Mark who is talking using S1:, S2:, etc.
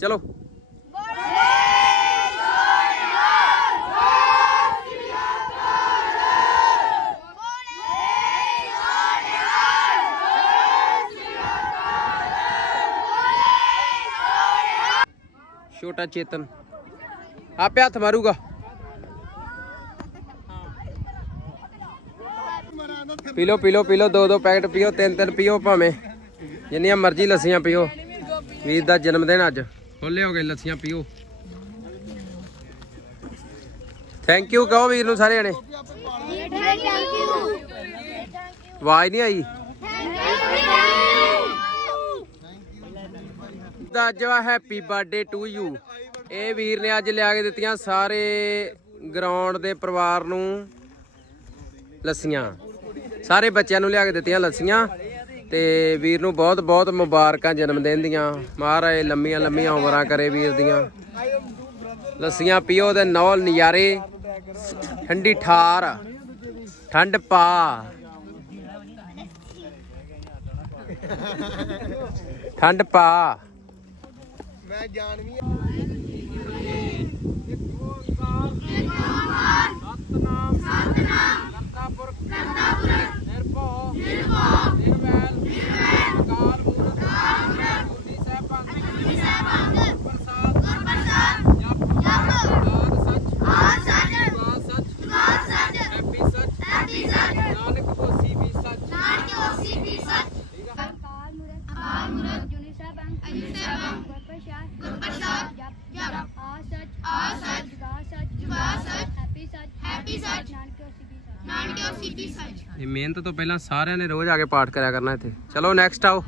S1: ਚਲੋ। ਛੋਟਾ ਚੇਤਨ। ਆਪੇ ਹੱਥ ਮਾਰੂਗਾ। ਪੀ ਲਓ ਪੀ ਲਓ ਪੀ ਲਓ ਦੋ ਦੋ ਪੈਕਟ ਪੀਓ ਤਿੰਨ ਤਿੰਨ ਪੀਓ ਭਾਵੇਂ। ਜਿੰਨੀਆਂ ਮਰਜ਼ੀ ਲੱਸੀਆਂ ਪੀਓ। ਵੀਰ ਦਾ ਜਨਮ ਦਿਨ ਅੱਜ। ਖੋਲੇ ਹੋ ਗਏ ਲੱਸੀਆਂ ਪੀਓ। ਥੈਂਕ ਯੂ ਕਹੋ ਵੀਰ ਨੂੰ ਸਾਰੇ ਜਣੇ। ਆਵਾਜ਼ ਨਹੀਂ ਆਈ। ਦਾ ਅੱਜ ਵਾ ਹੈਪੀ ਬਰਥਡੇ ਟੂ ਯੂ ਇਹ ਵੀਰ ਨੇ ਅੱਜ ਲਿਆ ਕੇ ਦਿੱਤੀਆਂ ਸਾਰੇ ਗਰਾਊਂਡ ਦੇ ਪਰਿਵਾਰ ਨੂੰ ਲੱਸੀਆਂ। ਸਾਰੇ ਬੱਚਿਆਂ ਨੂੰ ਲਿਆ ਕੇ ਦਿੱਤੀਆਂ ਲੱਸੀਆਂ। ਤੇ ਵੀਰ ਨੂੰ ਬਹੁਤ ਬਹੁਤ ਮੁਬਾਰਕਾਂ ਜਨਮ ਦਿਨ ਦੀਆਂ। ਮਹਾਰਾਜ ਲੰਮੀਆਂ ਲੰਮੀਆਂ ਉਮਰਾਂ ਕਰੇ ਵੀਰ ਦੀਆਂ। ਲੱਸੀਆਂ ਪੀਓ ਤੇ ਨੌਲ ਨਜ਼ਾਰੇ ਠੰਡੀ ਠਾਰ ਠੰਡ ਪਾ। ਠੰਡ ਪਾ।
S2: ਮੈਂ ਜਾਣ ਵੀ
S1: ਸਤਨਾਮ ਸਤਨਾਮ।
S3: ਸੱਚ ਨਾਨਕਿਓ ਸਿੱਧੀ ਸੱਚ
S1: ਇਹ ਮਿਹਨਤ ਤੋਂ ਪਹਿਲਾਂ ਸਾਰਿਆਂ ਨੇ ਰੋਜ਼ ਆ ਕੇ ਪਾਠ ਕਰਿਆ ਕਰਨਾ ਇੱਥੇ। ਚਲੋ ਨੈਕਸਟ ਆਓ।